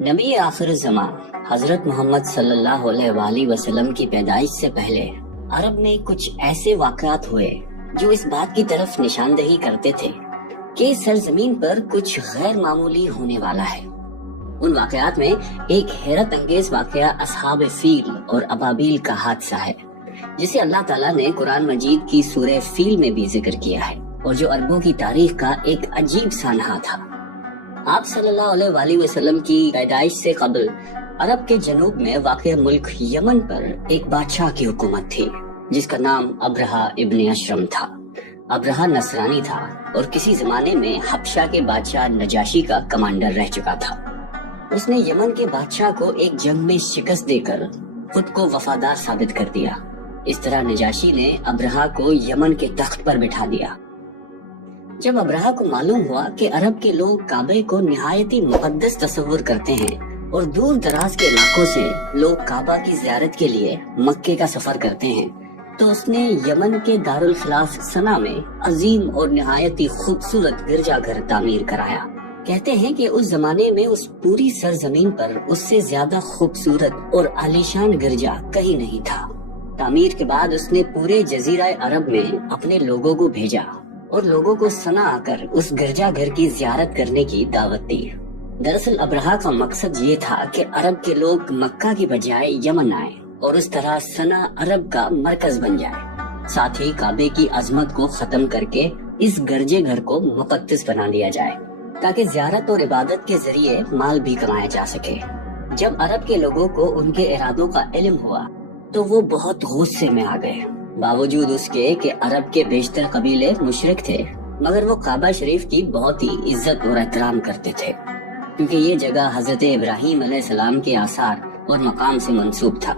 नबी आखिर ज़मां हजरत मोहम्मद सल्लल्लाहु अलैहि वसल्लम की पैदाइश से पहले अरब में कुछ ऐसे वाक़यात हुए जो इस बात की तरफ निशानदही करते थे कि सरजमीन पर कुछ गैर मामूली होने वाला है। उन वाक़यात में एक हैरत अंगेज वाक़या असहाब फील और अबाबील का हादसा है, जिसे अल्लाह ताला ने कुरान मजीद की सूरह फील में भी जिक्र किया है और जो अरबों की तारीख का एक अजीब सानहा था। आप सल्लल्लाहु अलैहि वसल्लम की पैदाइश से कबल अरब के जनूब में वाक़या मुल्क यमन पर एक बादशाह की हुकूमत थी जिसका नाम अब्रहा इब्न अशरम था। अब्रहा नसरानी था और किसी जमाने में हबशा के बादशाह नजाशी का कमांडर रह चुका था। उसने यमन के बादशाह को एक जंग में शिकस्त देकर खुद को वफादार साबित कर दिया। इस तरह नजाशी ने अब्रहा को यमन के तख्त पर बिठा दिया। जब अब्रहा को मालूम हुआ कि अरब के लोग काबे को निहायती मुक़द्दस तस्वुर करते हैं और दूर दराज के इलाकों से लोग काबा की ज़ियारत के लिए मक्के का सफर करते हैं, तो उसने यमन के दारुल खिलाफ सना में अजीम और निहायती खूबसूरत गिरजाघर तामीर कराया। कहते हैं कि उस जमाने में उस पूरी सरजमीन पर उससे ज्यादा खूबसूरत और आलीशान गिरजा कहीं नहीं था। तामीर के बाद उसने पूरे जजीरा अरब में अपने लोगों को भेजा और लोगों को सना आकर उस गिरजाघर की जियारत करने की दावत दी। दरअसल अब्रहा का मकसद ये था कि अरब के लोग मक्का की बजाय यमन आए और उस तरह सना अरब का मरकज बन जाए। साथ ही काबे की अजमत को खत्म करके इस गिरजे घर को मुकद्दस बना दिया जाए ताकि जियारत और इबादत के जरिए माल भी कमाया जा सके। जब अरब के लोगों को उनके इरादों का इल्म हुआ तो वो बहुत गुस्से में आ गए। बावजूद उसके कि अरब के बेशतर कबीले मुशरिक थे, मगर वो काबा शरीफ की बहुत ही इज्जत और एहतराम करते थे क्योंकि ये जगह हजरत इब्राहीम अलैहिस्सलाम के आसार और मकाम से मंसूब था।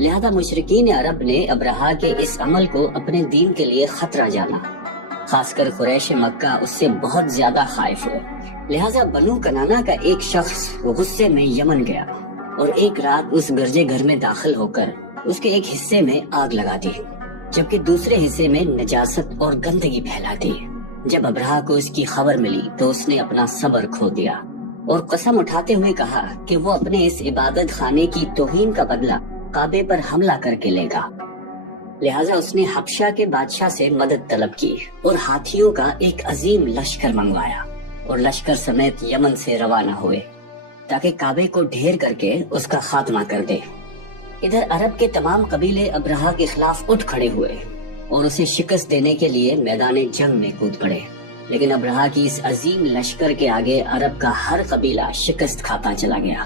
लिहाजा मुशरिकीन अरब ने अब्रहा के इस अमल को अपने दीन के लिए खतरा जाना। खासकर कुरैश मक्का उससे बहुत ज्यादा खाइफ हुए। लिहाजा बनु कनाना का एक शख्स गुस्से में यमन गया और एक रात उस गिरजे घर में दाखिल होकर उसके एक हिस्से में आग लगा दी, जबकि दूसरे हिस्से में नजासत और गंदगी फैला दी। जब अब्रहा को इसकी खबर मिली तो उसने अपना सब्र खो दिया और कसम उठाते हुए कहा कि वो अपने इस इबादत खाने की तौहीन का बदला काबे पर हमला करके लेगा। लिहाजा उसने हबशा के बादशाह से मदद तलब की और हाथियों का एक अजीम लश्कर मंगवाया और लश्कर समेत यमन से रवाना हुए ताकि काबे को ढेर करके उसका खात्मा कर दे। इधर अरब के तमाम कबीले अब्रहा के खिलाफ उठ खड़े हुए और उसे शिकस्त देने के लिए मैदान जंग में कूद पड़े, लेकिन अब्रहा की इस अजीम लश्कर के आगे अरब का हर कबीला शिकस्त खाता चला गया।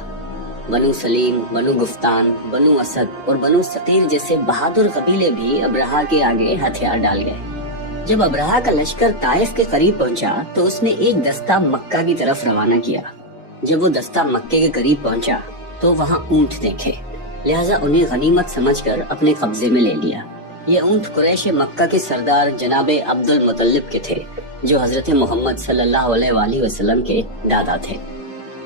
बनु सलीम, बनु गुफ्तान, बनु असद और बनु सतीर जैसे बहादुर कबीले भी अब्रहा के आगे हथियार डाल गए। जब अब्रहा का लश्कर ताइफ के करीब पहुंचा तो उसने एक दस्ता मक्का की तरफ रवाना किया। जब वो दस्ता मक्के के करीब पहुंचा तो वहाँ ऊंट देखे, लिहाजा उन्हें गनीमत समझकर अपने कब्जे में ले लिया। ये ऊंट कुरैश मक्का के सरदार जनाबे अब्दुल मुतल्लिब के थे, जो हजरत मोहम्मद सल्लल्लाहु अलैहि वसल्लम के दादा थे।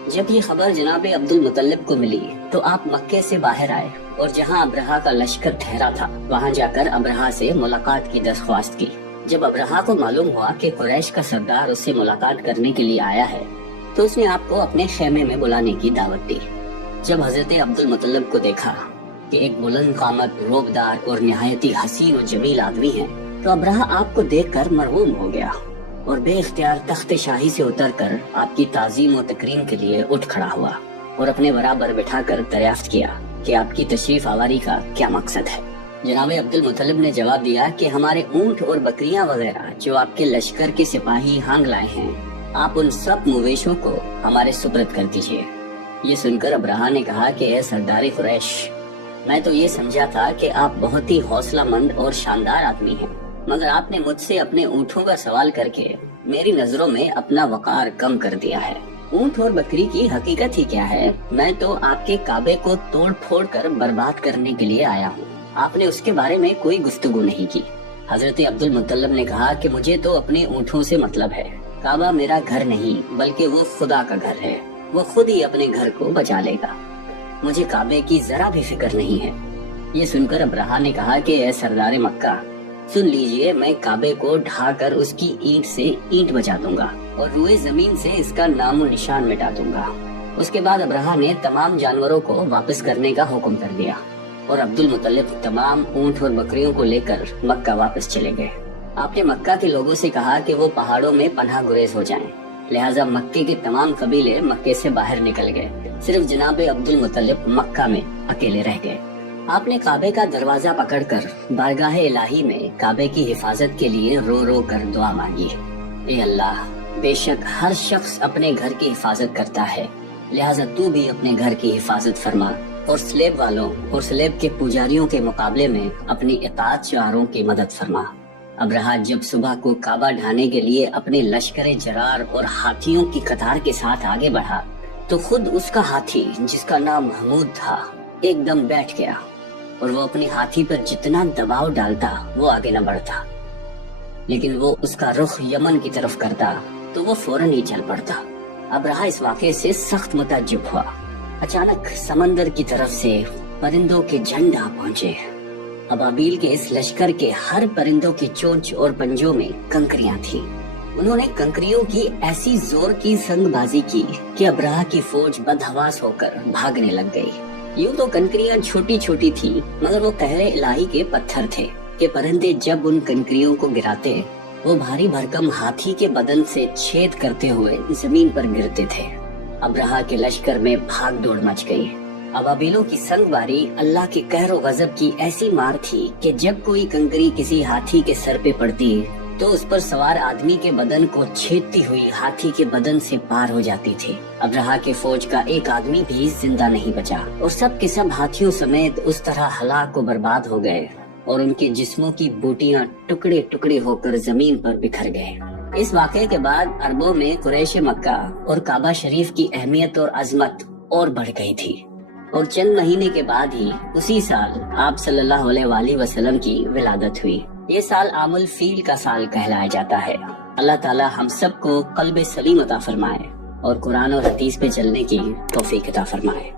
जब ये खबर जनाबे अब्दुल मुतल्लिब को मिली तो आप मक्के से बाहर आए और जहां अब्रहा का लश्कर ठहरा था वहां जाकर अब्रहा से मुलाकात की दरख्वास्त की। जब अब्रहा को मालूम हुआ कि कुरैश का सरदार उससे मुलाकात करने के लिए आया है तो उसने आपको अपने खेमे में बुलाने की दावत दी। जब हजरत अब्दुल मुतल्लिब को देखा कि एक बुलंद कामत, रोबदार और निहायती हसीन और जमील आदमी है, तो अब्रहा आपको देखकर मरहूम हो गया और बेइख्तियार तख्त शाही से उतरकर आपकी ताज़ीम और तकरीम के लिए उठ खड़ा हुआ और अपने बराबर बिठाकर दरियाफ्त किया कि आपकी तशरीफ आवारी का क्या मकसद है। जनाब अब्दुल मुतल्लिब ने जवाब दिया कि हमारे ऊंट और बकरियां वगैरह जो आपके लश्कर के सिपाही हांग लाए हैं, आप उन सब मवेशों को हमारे सुपुर्द कर दीजिए। ये सुनकर अब्रहा ने कहा कि ए सरदार कुरैश, मैं तो ये समझा था कि आप बहुत ही हौसलामंद और शानदार आदमी हैं, मगर आपने मुझसे अपने ऊँटों का सवाल करके मेरी नजरों में अपना वकार कम कर दिया है। ऊँट और बकरी की हकीकत ही क्या है? मैं तो आपके काबे को तोड़ फोड़ कर बर्बाद करने के लिए आया हूँ। आपने उसके बारे में कोई गुफ्तगू नहीं की। हजरत अब्दुल मुतल्लिब ने कहा कि मुझे तो अपने ऊँटों से मतलब है। काबा मेरा घर नहीं बल्कि वो खुदा का घर है। वो खुद ही अपने घर को बचा लेगा। मुझे काबे की जरा भी फिक्र नहीं है। ये सुनकर अब्रहा ने कहा कि ए सरदार मक्का, सुन लीजिए, मैं काबे को ढाकर उसकी ईंट से ईंट बचा दूंगा और रुए जमीन से इसका नामो निशान मिटा दूंगा। اس کے بعد ابرہہ نے تمام جانوروں کو واپس کرنے کا حکم کر دیا اور عبد المطلب تمام اونٹ اور بکریوں کو لے کر مکہ واپس چلے گئے۔ آپ نے مکہ کے لوگوں سے کہا کہ وہ پہاڑوں میں پناہ گریز ہو جائیں، لہٰذا مکے کے تمام قبیلے مکے سے باہر نکل گئے، صرف جناب عبد المطلب مکہ میں اکیلے رہ گئے۔ آپ نے کعبے کا دروازہ پکڑ کر بارگاہ الہی میں کعبے کی حفاظت کے لیے رو رو کر دعا مانگی۔ اے اللہ، بے شک ہر شخص اپنے گھر کی حفاظت کرتا ہے، لہٰذا تو بھی اپنے گھر کی حفاظت فرما اور سلیب والوں اور سلیب کے پجاریوں کے مقابلے میں اپنی اطاعت شعاروں کی مدد فرما۔ ابرہہ جب صبح کو کعبہ ڈھانے کے لیے اپنے لشکر جرار اور ہاتھیوں کی قطار کے ساتھ آگے بڑھا تو خود اس کا ہاتھی، جس کا نام محمود تھا، ایک دم بیٹھ گیا اور وہ اپنی ہاتھی پر جتنا دباؤ ڈالتا وہ آگے نہ بڑھتا، لیکن وہ اس کا رخ یمن کی طرف کرتا تو وہ فوراً ہی چل پڑتا۔ ابرہہ اس واقعے سے سخت متعجب ہوا۔ اچانک سمندر کی طرف سے پرندوں کے جھنڈ آ پہنچے۔ ابابیل کے اس لشکر کے ہر پرندوں کی چونچ اور پنجوں میں کنکریاں تھیں۔ انہوں نے کنکریوں کی ایسی زور کی سنگ بازی کی کہ ابرہہ کی فوج بدحواس ہو کر بھاگنے لگ گئی۔ یوں تو کنکریاں چھوٹی چھوٹی تھی، مگر وہ قہر الہی کے پتھر تھے کہ پرندے جب ان کنکریوں کو گراتے وہ بھاری بھرکم ہاتھی کے بدن سے چھید کرتے ہوئے زمین پر گرتے تھے۔ ابرہہ کے لشکر میں بھاگ دوڑ مچ گئی۔ ابابیلوں کی سنگ باری اللہ کے قہر و غضب کی ایسی مار تھی کہ جب کوئی کنکری کسی ہاتھی کے سر پہ پڑتی تو اس پر سوار آدمی کے بدن کو چھیدتی ہوئی ہاتھی کے بدن سے پار ہو جاتی تھی۔ ابرہہ کے فوج کا ایک آدمی بھی زندہ نہیں بچا اور سب کے سب ہاتھیوں سمیت اس طرح ہلاک و برباد ہو گئے اور ان کے جسموں کی بوٹیاں ٹکڑے ٹکڑے ہو کر زمین پر بکھر گئے۔ اس واقعے کے بعد عربوں میں قریش مکہ اور کعبہ شریف کی اہمیت اور عظمت اور بڑھ گئی تھی، اور چند مہینے کے بعد ہی اسی سال آپ صلی اللہ علیہ وآلہ وسلم کی ولادت ہوئی۔ یہ سال عام الفیل کا سال کہلایا جاتا ہے۔ اللہ تعالی ہم سب کو قلب سلیم عطا فرمائے اور قرآن اور حدیث پہ چلنے کی توفیق عطا فرمائے۔